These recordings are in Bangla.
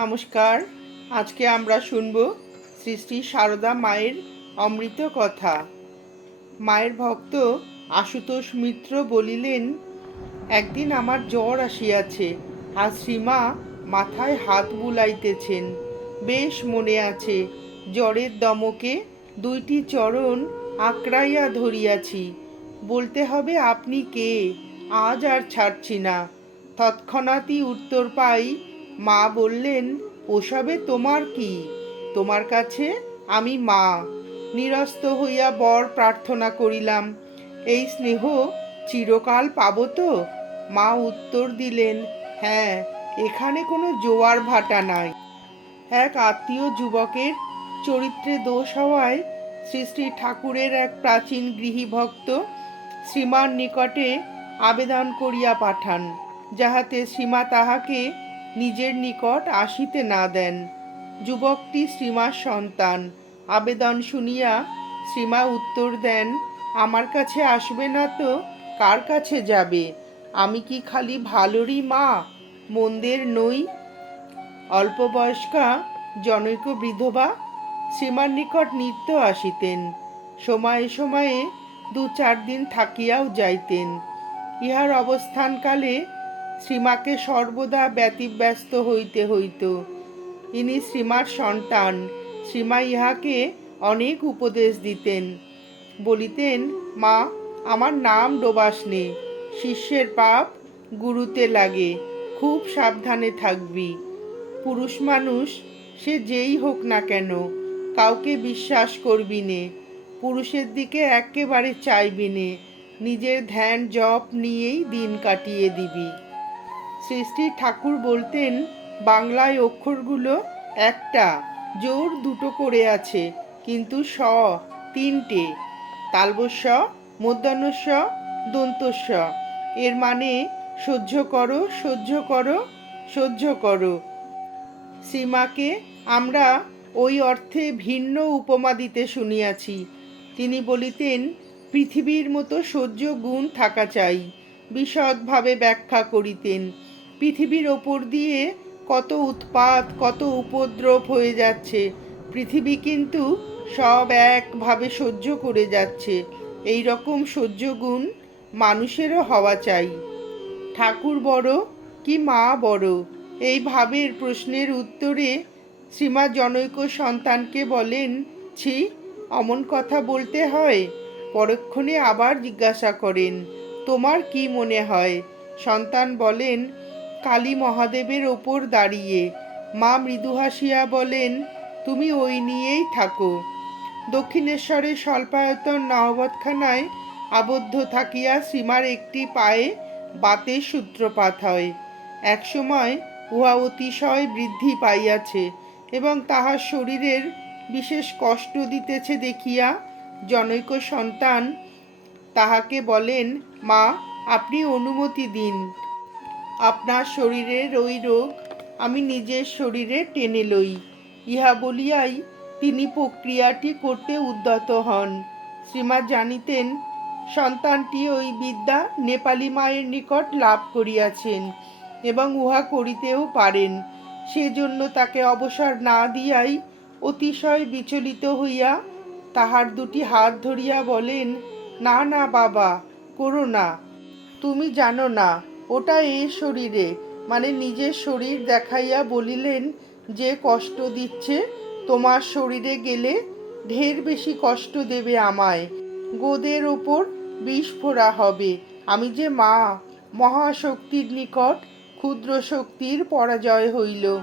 নমস্কার। আজকে আমরা শুনব শ্রী শ্রী সারদা মায়ের অমৃত কথা। মায়ের ভক্ত আশুতোষ মিত্র বলিলেন, একদিন আমার জ্বর আসিয়াছে আর শ্রীমা মাথায় হাত বুলাইতেছেন। বেশ মনে আছে, জ্বরের দমকে দুইটি চরণ আঁকড়াইয়া ধরিয়াছি। বলতে হবে আপনি কে, আজ আর ছাড়ছি না। তৎক্ষণাৎই উত্তর পাই মা বললেন, ওসবে তোমার কি? তোমার কাছে আমি মা। নিরস্ত হইয়া বর প্রার্থনা করিলাম। এই স্নেহ চিরকাল পাব তো? মা উত্তর দিলেন হ্যাঁ এখানে কোনো জোয়ার ভাটা নাই। এক আত্মীয় যুবকের চরিত্রে দোষ হওয়ায় শ্রী শ্রী ঠাকুরের এক প্রাচীন গৃহী ভক্ত শ্রীমার নিকটে আবেদন করিয়া পাঠান, যাহাতে শ্রীমা তাহাকে নিজের নিকট আসিতে না দেন। যুবকটি শ্রীমার সন্তান। আবেদন শুনিয়া শ্রীমা উত্তর দেন, আমার কাছে আসবে না তো? কার কাছে যাবে? আমি কি খালি ভালোরই মা? মন্দের নই? অল্প বয়স্কা, জনৈক বিধবা? শ্রীমার নিকট নিত্য আসিতেন। সময়ে সময়ে দু চার দিন থাকিয়াও যাইতেন। ইহার অবস্থানকালে শ্রীমাকে সর্বদা ব্যতিব্যস্ত হইতে হইত। ইনি শ্রীমার সন্তান। শ্রীমা ইহাকে অনেক উপদেশ দিতেন। বলিতেন, মা, আমার নাম ডোবাস নে শিষ্যের পাপ গুরুতে লাগে। খুব সাবধানে থাকবি। পুরুষ মানুষ, সে যেই হোক না কেন, কাউকে বিশ্বাস করবি নে। পুরুষের দিকে একেবারে চাইবি নে। নিজের ধ্যান জপ নিয়েই দিন কাটিয়ে দিবি। শ্রী ঠাকুর বলতেন, বাংলায় অক্ষরগুলো একটা, জোর দুটো করে আছে, কিন্তু স তিনটে। তালবস্য মধ্যাহ্নস্ব দন্তস্ব এর মানে সহ্য করো সহ্য করো সহ্য করো। শ্রীমাকে আমরা ওই অর্থে ভিন্ন উপমা দিতে শুনিয়াছি। তিনি বলিতেন, পৃথিবীর মতো সহ্য গুণ থাকা চাই। বিশদভাবে ব্যাখ্যা করিতেন। পৃথিবীর ওপর দিয়ে কত উৎপাত, কত উপদ্রব হয়ে যাচ্ছে। পৃথিবী কিন্তু সব একভাবে সহ্য করে যাচ্ছে। এই রকম সহ্য গুণ মানুষেরও হওয়া চাই। ঠাকুর বড় কি মা বড়? এই ভাবের প্রশ্নের উত্তরে শ্রীমা জনৈক সন্তানকে বলেন, ছি, অমন কথা বলতে হয়? পরক্ষণে আবার জিজ্ঞাসা করেন, তোমার কি মনে হয়? সন্তান বলেন কালী মহাদেবের ওপর দাঁড়িয়ে মা মৃদু হাসিয়া বলেন, তুমি ওই নিয়েই থাকো। দক্ষিণেশ্বরের স্বল্পায়তন নহবতখানায় আবদ্ধ থাকিয়া সীমার একটি পায়ে বাতের সূত্রপাত হয়। একসময় উহা অতিশয় বৃদ্ধি পাইয়াছে এবং তাহার শরীরের বিশেষ কষ্ট দিতেছে দেখিয়া জনৈক সন্তান তাহাকে বলেন, মা, আপনি অনুমতি দিন। আপনার শরীরের ওই রোগ, আমি নিজের শরীরে টেনে লই। ইহা বলিয়াই তিনি প্রক্রিয়াটি করতে উদ্যত হন। শ্রীমা জানিতেন, সন্তানটি ওই বিদ্যা নেপালি মায়ের নিকট লাভ করিয়াছেন এবং উহা করিতেও পারেন। সেজন্য তাকে অবসর না দিয়াই অতিশয় বিচলিত হইয়া তাহার দুটি হাত ধরিয়া বলেন, না না, বাবা, করো না। তুমি জানো না ওটা এই শরীরে। মানে নিজের শরীর দেখাইয়া বলিলেন, যে কষ্ট দিচ্ছে, তোমার শরীরে গেলে ঢের বেশি কষ্ট দেবে আমায়। গোদের ওপর বিষ ফোড়া হবে। আমি যে মা, মহাশক্তির নিকট ক্ষুদ্র শক্তির পরাজয় হইল।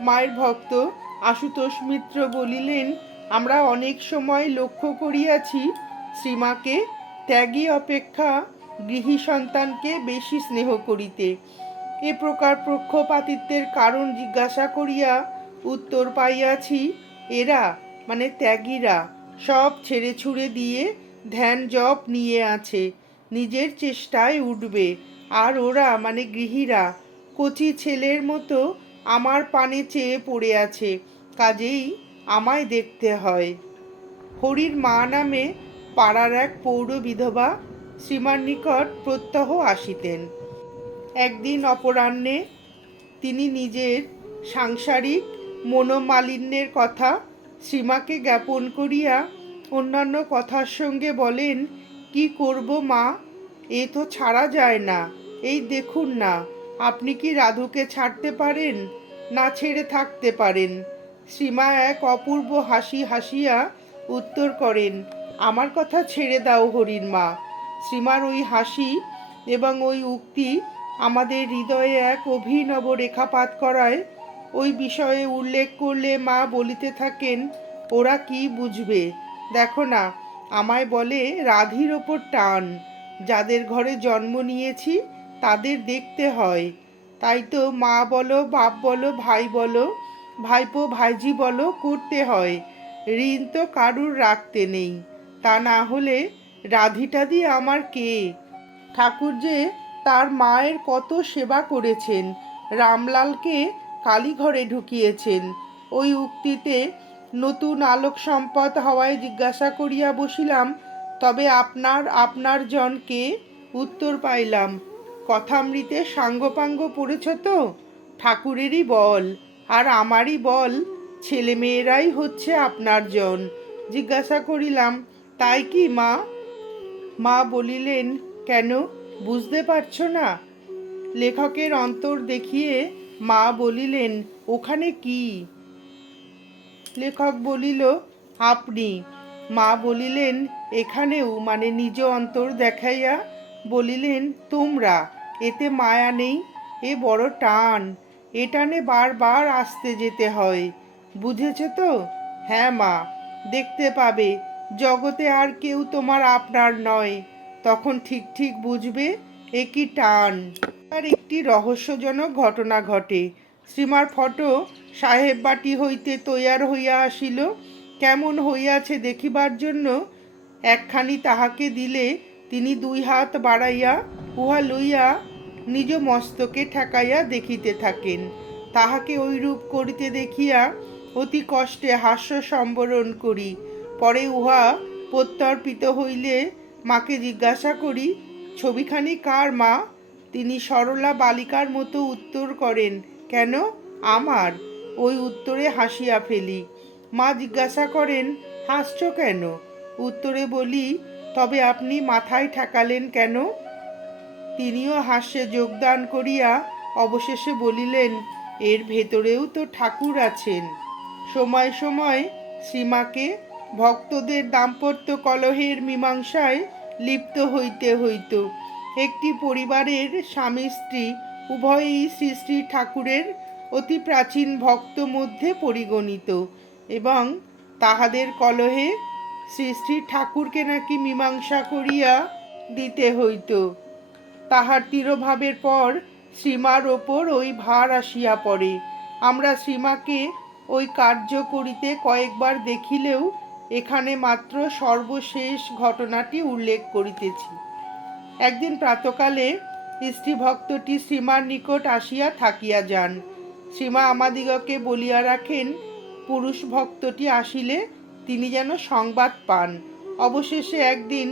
মায়ের ভক্ত আশুতোষ মিত্র বলিলেন, আমরা অনেক সময় লক্ষ্য করিয়াছি, শ্রীমাকে ত্যাগী অপেক্ষা গৃহী সন্তানকে বেশি স্নেহ করিতে। এ প্রকার পক্ষপাতিত্বের কারণ জিজ্ঞাসা করিয়া উত্তর পাইয়াছি, এরা মানে ত্যাগীরা, সব ছেড়ে ছুড়ে দিয়ে ধ্যান জপ নিয়ে আছে, নিজের চেষ্টায় উঠবে। আর ওরা মানে গৃহীরা, কচি ছেলের মতো আমার পানে চেয়ে পড়ে আছে, কাজেই আমায় দেখতে হয়। হরির মা নামে পাড়ার এক পৌর বিধবা শ্রীমার নিকট প্রত্যহ আসিতেন। একদিন অপরাহ্নে তিনি নিজের সাংসারিক মনোমালিন্যের কথা শ্রীমাকে জ্ঞাপন করিয়া অন্যান্য কথার সঙ্গে বলেন, কি করব মা? এ তো ছাড়া যায় না। এই দেখুন না, আপনি কি রাধুকে ছাড়তে পারেন না ছেড়ে থাকতে পারেন? শ্রীমা এক অপূর্ব হাসি হাসিয়া উত্তর করেন, আমার কথা ছেড়ে দাও হরিণ মা। শ্রীমার ওই হাসি এবং ওই উক্তি আমাদের হৃদয়ে এক অভিনব রেখাপাত করায়। ওই বিষয়ে উল্লেখ করলে মা বলিতে থাকেন, ওরা কি বুঝবে? দেখো না, আমায় বলে রাধির ওপর টান। যাদের ঘরে জন্ম নিয়েছি, তাদের দেখতে হয়। তাই তো মা বলো, বাপ বলো, ভাই বলো, ভাইপো, ভাইজি বলো, করতে হয়। ঋণ তো কারুর রাখতে নেই। তা না হলে রাধিটা দিয়ে আমার কে? ঠাকুর যে তার মায়ের কত সেবা করেছেন। রামলালকে কালীঘরে ঢুকিয়েছেন। ওই উক্তিতে নতুন আলোক সম্পদ হওয়ায় জিজ্ঞাসা করিয়া বসিলাম, তবে আপনার আপনার জনকে উত্তর পাইলাম, কথামৃতে সাঙ্গপাঙ্গ পড়েছ তো? ঠাকুরেরই বল, আর আমারই বল, ছেলেমেয়েরাই হচ্ছে আপনার জন। জিজ্ঞাসা করিলাম, তাই কি মা? মা বলিলেন, কেন? বুঝতে পারছ না? লেখকের অন্তর দেখিয়ে মা বলিলেন, ওখানে কি? লেখক বলিল, আপনি। মা বলিলেন, এখানেও মানে নিজ অন্তর দেখাইয়া বলিলেন, তোমরা, এতে মায়া নেই, এ বড় টান, এ টানে বারবার আসতে যেতে হয়। বুঝেছ তো? হ্যাঁ মা, দেখতে পাবে। জগতে আর কেউ তোমার আপনার নয়। তখন ঠিক ঠিক বুঝবে এ কি টান। আর একটি রহস্যজনক ঘটনা ঘটে। শ্রীমার ফটো সাহেব বাটি হইতে তৈয়ার হইয়া আসিল। কেমন হইয়াছে দেখিবার জন্য একখানি তাহাকে দিলে তিনি দুই হাত বাড়াইয়া, উহা লইয়া নিজ মস্তকে ঠেকাইয়া দেখিতে থাকেন। তাহাকে ঐরূপ করিতে দেখিয়া অতি কষ্টে হাস্য সম্বরণ করি। পরে উহা প্রত্যর্পিত হইলে মাকে জিজ্ঞাসা করি, ছবিখানি কার মা? তিনি সরলা বালিকার মতো উত্তর করেন, কেন? আমার। ওই উত্তরে হাসিয়া ফেলি। মা জিজ্ঞাসা করেন, হাসছ কেন? উত্তরে বলি, তবে আপনি মাথায় ঠেকালেন কেন? তিনিও হাস্যে যোগদান করিয়া অবশেষে বলিলেন, এর ভেতরেও তো ঠাকুর আছেন। সময় সময় শ্রীমাকে ভক্তদের দাম্পত্য কলহের মীমাংসায় লিপ্ত হইতে হইত। একটি পরিবারের স্বামী স্ত্রী, উভয়ই শ্রী শ্রী ঠাকুরের অতি প্রাচীন ভক্ত মধ্যে পরিগণিত এবং তাহাদের কলহে শ্রী শ্রী ঠাকুরকে নাকি মীমাংসা করিয়া দিতে হইত। তাহার তিরোভাবের পর শ্রীমার ওপর ওই ভার আসিয়া পড়ে। আমরা শ্রীমাকে ওই কার্য করিতে কয়েকবার দেখিলেও এখানে মাত্র সর্বশেষ ঘটনাটি উল্লেখ করিতেছি। একদিন প্রাতকালে স্ত্রী ভক্তটি শ্রীমার নিকট আসিয়া থাকিয়া যান। শ্রীমা আমাদিগকে বলিয়া রাখেন, পুরুষ ভক্তটি আসিলে তিনি যেন সংবাদ পান। অবশেষে একদিন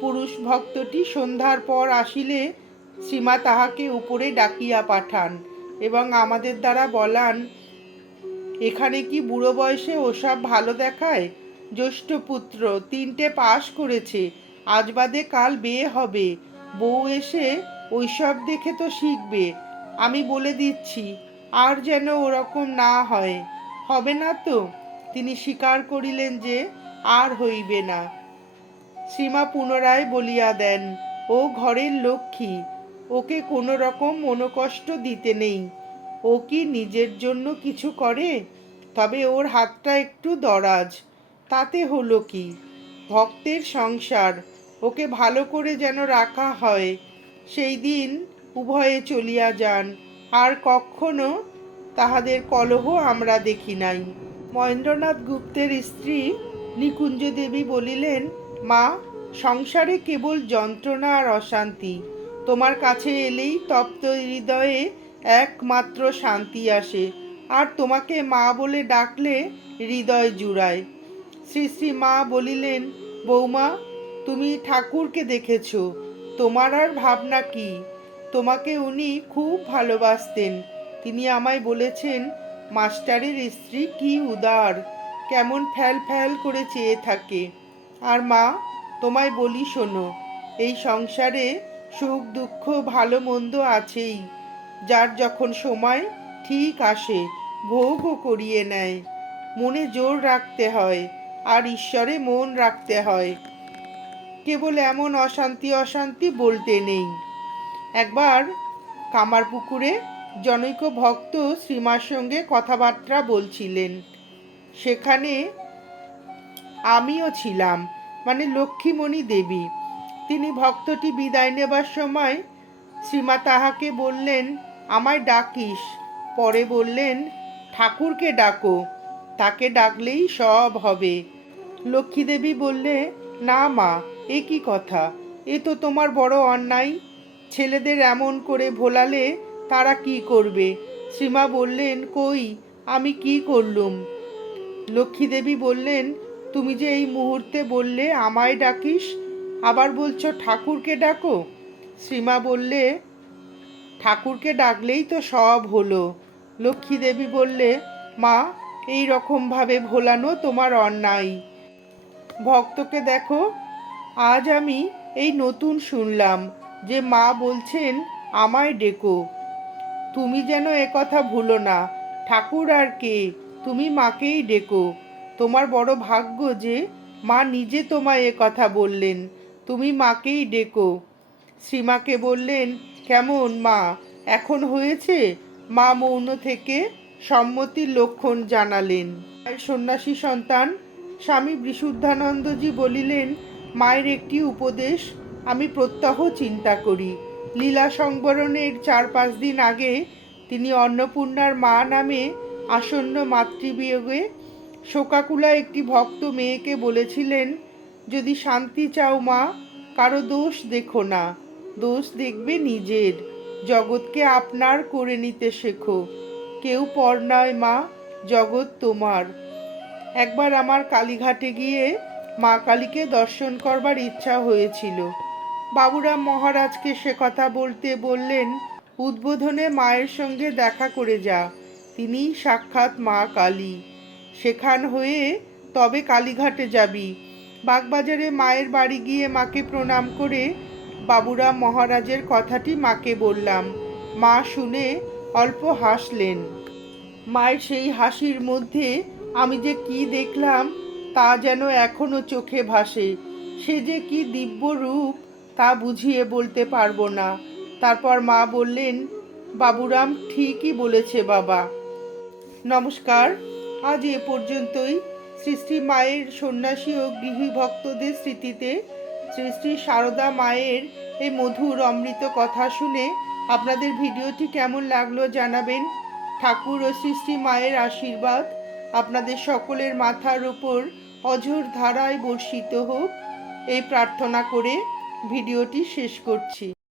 পুরুষ ভক্তটি সন্ধ্যার পর আসিলে শ্রীমা তাহাকে উপরে ডাকিয়া পাঠান এবং আমাদের দ্বারা বলান, এখানে কি বুড়ো বয়সে ওসব ভালো দেখায়? জ্যৈষ্ঠ পুত্র, তিনটে পাশ করেছে। আজ বাদে কাল বিয়ে হবে। বউ এসে ওইসব দেখে তো শিখবে। আমি বলে দিচ্ছি, আর যেন ওরকম না হয়। হবে না তো? তিনি স্বীকার করিলেন যে আর হইবে না। সীমা পুনরায় বলিয়া দেন, ও ঘরের লক্ষ্মী, ওকে কোনো রকম মনোকষ্ট দিতে নেই। ও কি নিজের জন্য কিছু করে? তবে ওর হাতটা একটু দরাজ। তাতে হলো কি? ভক্তের সংসার ওকে ভালো করে যেন রাখা হয়, সেই দিন উভয়ে চলিয়া যান। আর কখনো তাহাদের কলহ আমরা দেখি নাই। মহেন্দ্রনাথ গুপ্তের স্ত্রী নিকুঞ্জ দেবী বলিলেন, মা, সংসারে কেবল যন্ত্রণা আর অশান্তি। তোমার কাছে এলেই তপ্ত হৃদয়ে একমাত্র শান্তি আসে। আর তোমাকে মা বলে ডাকলে হৃদয় জুড়ায়। শ্রী শ্রী মা বলিলেন বৌমা তুমি ঠাকুরকে দেখেছ, তোমার আর ভাবনা কি? তোমাকে উনি খুব ভালোবাসতেন। তিনি আমায় বলেছেন, মাস্টারের স্ত্রী কি উদার, কেমন ফ্যাল ফ্যাল করে চেয়ে থাকে। আর মা, তোমায় বলি শোনো, এই সংসারে সুখ দুঃখ ভালো মন্দ আছেই। যার যখন সময় ঠিক আসে, ভোগও করিয়ে নেয়। মনে জোর রাখতে হয়। আর ঈশ্বরে মন রাখতে হয়। কেবল এমন অশান্তি অশান্তি বলতে নেই। একবার কামারপুকুরে জনৈক ভক্ত শ্রীমার সঙ্গে কথাবার্তা বলছিলেন। সেখানে আমিও ছিলাম মানে লক্ষ্মীমণি দেবী। তিনি ভক্তটি বিদায় নেবার সময় শ্রীমা তাহাকে বললেন, আমায় ডাকিস। পরে বললেন, ঠাকুরকে ডাকো। তাকে ডাকলেই সব হবে। লক্ষ্মী দেবী বললে, না মা, এ কি কথা? এ তো তোমার বড় অন্যায়। ছেলেদের এমন করে ভোলালে তারা কি করবে? শ্রীমা বললেন, কই, আমি কি করলুম? লক্ষ্মী দেবী বললেন, তুমি যে এই মুহূর্তে বললে আমায় ডাকিস, আবার বলছো ঠাকুরকে ডাকো? শ্রীমা বললে, ঠাকুরকে ডাকলেই তো সব হলো। লক্ষ্মী দেবী বললে, মা এই রকমভাবে ভোলানো তোমার অন্যায়। ভক্তকে দেখো, আজ আমি এই নতুন শুনলাম যে মা বলছেন আমায় ডেকো। তুমি যেন এ কথা ভুলো না, ঠাকুর আর কে, তুমি মাকেই ডেকো। তোমার বড় ভাগ্য যে মা নিজে তোমায় এ কথা বললেন, তুমি মাকেই ডেকো। শ্রীমাকে বললেন, কেমন মা, এখন হয়েছে? মা মৌন থেকে সম্মতির লক্ষণ জানালেন। সন্ন্যাসী সন্তান স্বামী বিশুদ্ধানন্দজি বলিলেন, মায়ের একটি উপদেশ, আমি প্রত্যহ চিন্তা করি। লীলা সংবরণের চার পাঁচ দিন আগে তিনি অন্নপূর্ণার মা নামে আসন্ন মাতৃবিয়োগে শোকাকুলা একটি ভক্ত মেয়েকে বলেছিলেন, যদি শান্তি চাও মা, কারও দোষ দেখো না। দোষ দেখবে নিজের। জগৎকে আপনার করে নিতে শেখো। কেউ পর নয় মা, জগৎ তোমার। একবার আমার কালীঘাটে গিয়ে মা কালীকে দর্শন করবার ইচ্ছা হয়েছিল। বাবুরাম মহারাজকে সে কথা বলতে বললেন, উদ্বোধনে মায়ের সঙ্গে দেখা করে যা। তিনি সাক্ষাৎ মা কালী। সেখান হয়ে তবে কালীঘাটে যাবি। বাগবাজারে মায়ের বাড়ি গিয়ে মাকে প্রণাম করে বাবুরাম মহারাজের কথাটি মাকে বললাম। মা শুনে অল্প হাসলেন। মায়ের সেই হাসির মধ্যে আমি যে কি দেখলাম, তা যেন এখনও চোখে ভাসে। সে যে কি দিব্য রূপ, তা বুঝিয়ে বলতে পারব না। তারপর মা বললেন, বাবুরাম ঠিকই বলেছে বাবা। নমস্কার। আজ এ পর্যন্তই। শ্রী মায়ের সন্ন্যাসী ও গৃহী ভক্তদের স্মৃতিতে শ্রী সারদা মায়ের এই মধুর অমৃত কথা শুনে আপনাদের ভিডিওটি কেমন লাগল জানাবেন। ঠাকুর ও শ্রী মায়ের আশীর্বাদ আপনাদের সকলের মাথার ওপর অঝোর ধারায় বর্ষিত হোক। এই প্রার্থনা করে ভিডিওটি শেষ করছি।